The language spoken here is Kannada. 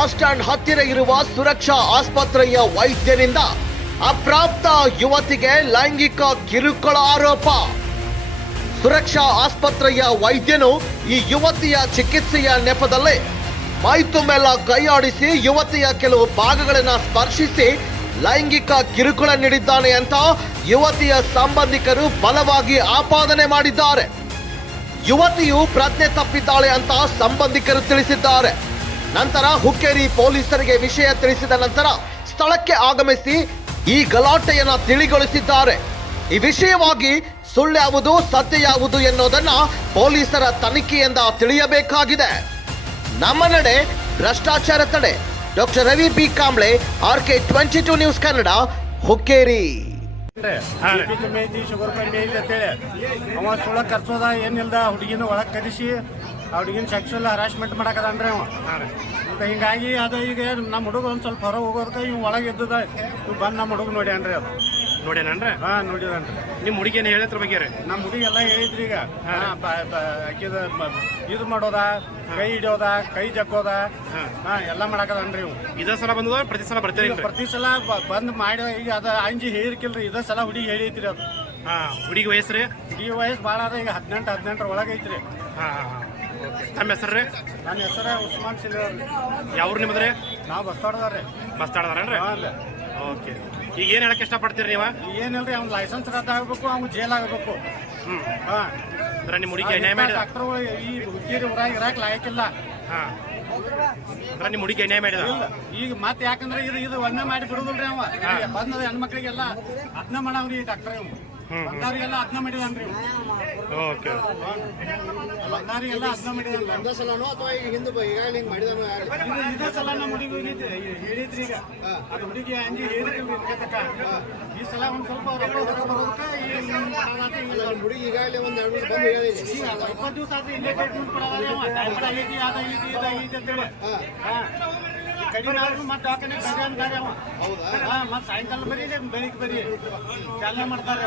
ಬಸ್ ಸ್ಟ್ಯಾಂಡ್ ಹತ್ತಿರ ಇರುವ ಸುರಕ್ಷಾ ಆಸ್ಪತ್ರೆಯ ವೈದ್ಯನಿಂದ ಅಪ್ರಾಪ್ತ ಯುವತಿಗೆ ಲೈಂಗಿಕ ಕಿರುಕುಳ ಆರೋಪ. ಸುರಕ್ಷಾ ಆಸ್ಪತ್ರೆಯ ವೈದ್ಯನು ಈ ಯುವತಿಯ ಚಿಕಿತ್ಸೆಯ ನೆಪದಲ್ಲಿ ಮೈತುಂಬೆಲ್ಲ ಕೈಯಾಡಿಸಿ ಯುವತಿಯ ಕೆಲವು ಭಾಗಗಳನ್ನು ಸ್ಪರ್ಶಿಸಿ ಲೈಂಗಿಕ ಕಿರುಕುಳ ನೀಡಿದ್ದಾನೆ ಅಂತ ಯುವತಿಯ ಸಂಬಂಧಿಕರು ಬಲವಾಗಿ ಆಪಾದನೆ ಮಾಡಿದ್ದಾರೆ. ಯುವತಿಯು ಪ್ರಜ್ಞೆ ತಪ್ಪಿದ್ದಾಳೆ ಅಂತ ಸಂಬಂಧಿಕರು ತಿಳಿಸಿದ್ದಾರೆ. ನಂತರ ಹುಕ್ಕೇರಿ ಪೊಲೀಸರಿಗೆ ವಿಷಯ ತಿಳಿಸಿದ ನಂತರ ಸ್ಥಳಕ್ಕೆ ಆಗಮಿಸಿ ಈ ಗಲಾಟೆಯನ್ನ ತಿಳಿಗೊಳಿಸಿದ್ದಾರೆ. ಈ ವಿಷಯವಾಗಿ ಸುಳ್ಳು ಯಾವುದು ಸತ್ಯ ಯಾವುದು ಎನ್ನುವುದನ್ನ ಪೊಲೀಸರ ತನಿಖೆಯಿಂದ ತಿಳಿಯಬೇಕಾಗಿದೆ. ನಮ್ಮ ನಡೆ ಭ್ರಷ್ಟಾಚಾರ ತಡೆ. Doctor Ravi B Kamble, RK22 news Kannada, Hukkeri. Sugar ಕಮ್ಮಿ ಐತಿ ಅಂತೇಳಿ ಅವ ಸುಳ್ಳ ಕರ್ಸೋದ ಏನಿಲ್ದ ಹುಡುಗಿನ ಒಳಗೆ ಕರೆಸಿ ಆ ಹುಡುಗಿನ ಸೆಕ್ಸುವಲ್ ಹರಾಸ್ಮೆಂಟ್ ಮಾಡಕದನ್ರಿ ಅವ. ಅಂತ ಹಿಂಗಾಗಿ ಅದು ಈಗ ನಮ್ಮ ಹುಡುಗ ಒಂದು ಸ್ವಲ್ಪ ಹೊರ ಹೋಗೋದಕ್ಕೆ ಇವ್ ಒಳಗೆ ಇದ್ದದ ಇವ್ ಬಂದು ನಮ್ಮ ಹುಡುಗ ನೋಡ್ಯಾನ್ರಿ. ಅದು ನೋಡ್ಯಾನನ್ರಿ? ನೋಡಿದನ್ರಿ. ನಿಮ್ಮ ಹುಡುಗಿನ ಹೇಳಿದ್ರ ಬಗ್ಗೆ ರೀ? ನಮ್ಮ ಹುಡುಗಿ ಎಲ್ಲ ಹೇಳಿದ್ರಿ. ಈಗ ಆಕಿದ ಇದು ಮಾಡೋದ, ಕೈ ಹಿಡಿಯೋದ, ಕೈ ಜಕ್ಕೋದ ಎಲ್ಲ ಮಾಡಕದನ್ರಿ ಇವ್. ಇದ ಸಲ ಬಂದದ ಪ್ರತಿ ಸಲ ಬರ್ತೀರಿ? ಪ್ರತಿ ಸಲ ಬಂದ್ ಮಾಡಿ ಈಗ ಅದ ಅಂಜಿ ಹೇಳಿರ್ಕಿಲ್ರಿ. ಇದ ಸಲ ಹುಡುಗಿ ಹೇಳಿದ್ರಿ. ಅದು ಹುಡುಗಿ ವಯಸ್ಸು ರೀ? ಹುಡುಗಿ ವಯಸ್ಸು ಭಾಳ ಅದ. ಈಗ 18 ಒಳಗೆ ಐತ್ರಿ. ತಮ್ಮ ಹೆಸರು ರೀ? ನನ್ನ ಹೆಸರೇ ಉಸ್ಮಾನ್ ಸಿಲ್ವರ್. ಯಾವ್ರು ನಿಮ್ಮದ್ರಿ? ನಾವು ಬಸ್ತಾಡ್ದಾರ್ರಿ. ಬಸ್ತಾಡ್ದಾರನ್ರಿ? ಓಕೆ. ಈಗ ಏನ್ ಹೇಳಕ್ ಇಷ್ಟಪಡ್ತೀರಿ ನೀವು? ಏನಿಲ್ರಿ, ಅವ್ನ ಲೈಸೆನ್ಸ್ ರದ್ದು ಆಗ್ಬೇಕು, ಅವ್ನು ಜೈಲ್ ಆಗಬೇಕು. ಅಂದ್ರೆ ನಿಮ್ಮ ಹುಡುಗಿ ಅನ್ಯಾಯ ಮಾಡಿದ? ಡಾಕ್ಟರ್ ಈ ಹುಡುಗಿರಿ ಊರಾಗ ಇರಾಕ್ ಲಾಯಕ್ಕಿಲ್ಲ. ಅಂದ್ರೆ ನಿಮ್ಮ ಹುಡುಗಿ ಅನ್ಯಾಯ ಮಾಡಿದ? ಈಗ ಮತ್ತೆ ಯಾಕಂದ್ರೆ ಇದು ಒಮ್ಮೆ ಮಾಡಿ ಬಿಡುದಿಲ್ರಿ. ಅವ ಬಂದ ಹೆಣ್ಮಕ್ಳಿಗೆಲ್ಲ ಅದ್ನ ಮಾಡವ್ರಿ ಡಾಕ್ಟರ್. ಇವ್ ಬಂದವ್ರಿಗೆಲ್ಲ ಅದ್ನ ಮಾಡಿದನ್ರಿ. ಓಕೆ. ಬಂದವ್ರಿಗೆಲ್ಲ ಅದ್ನ ಮಾಡಿದನ್ರಿ. ಇದೇ ಸಲ ನಮ್ಮ ಹುಡುಗಿ ಹೇಳಿದ್ರಿ. ಈಗ ಅದು ಹುಡುಗಿ ಅಂಜಿ ಹೇಳಿದ್ರಿ. ಈ ಸಲ ಒಂದ್ ಸ್ವಲ್ಪ ಬರೋದಕ್ಕೆ 20 ದಿವಸ ಆದ್ರೆ ಇಲ್ಲೇ ಟ್ರೀಟ್ಮೆಂಟ್ ಕೊಡೋದ್ರಿ. ಟೈಫಾಯ್ಡ್ ಆಗೈತಿ, ಅದಾಗೈತಿ ಅಂತೇಳಿ ಕಡಿಮೆ ಆದ್ರೂ ಮತ್ತೆ ಹಾಕನೆ ಕಡಿ ಅಂತಾರೆ ಅವ. ಮತ್ತೆ ಸಾಯಂಕಾಲ ಬರೀ ಬೆಳಿಗ್ಗೆ ಬರೀ ಚಾಲನೆ ಮಾಡ್ತಾರೆ.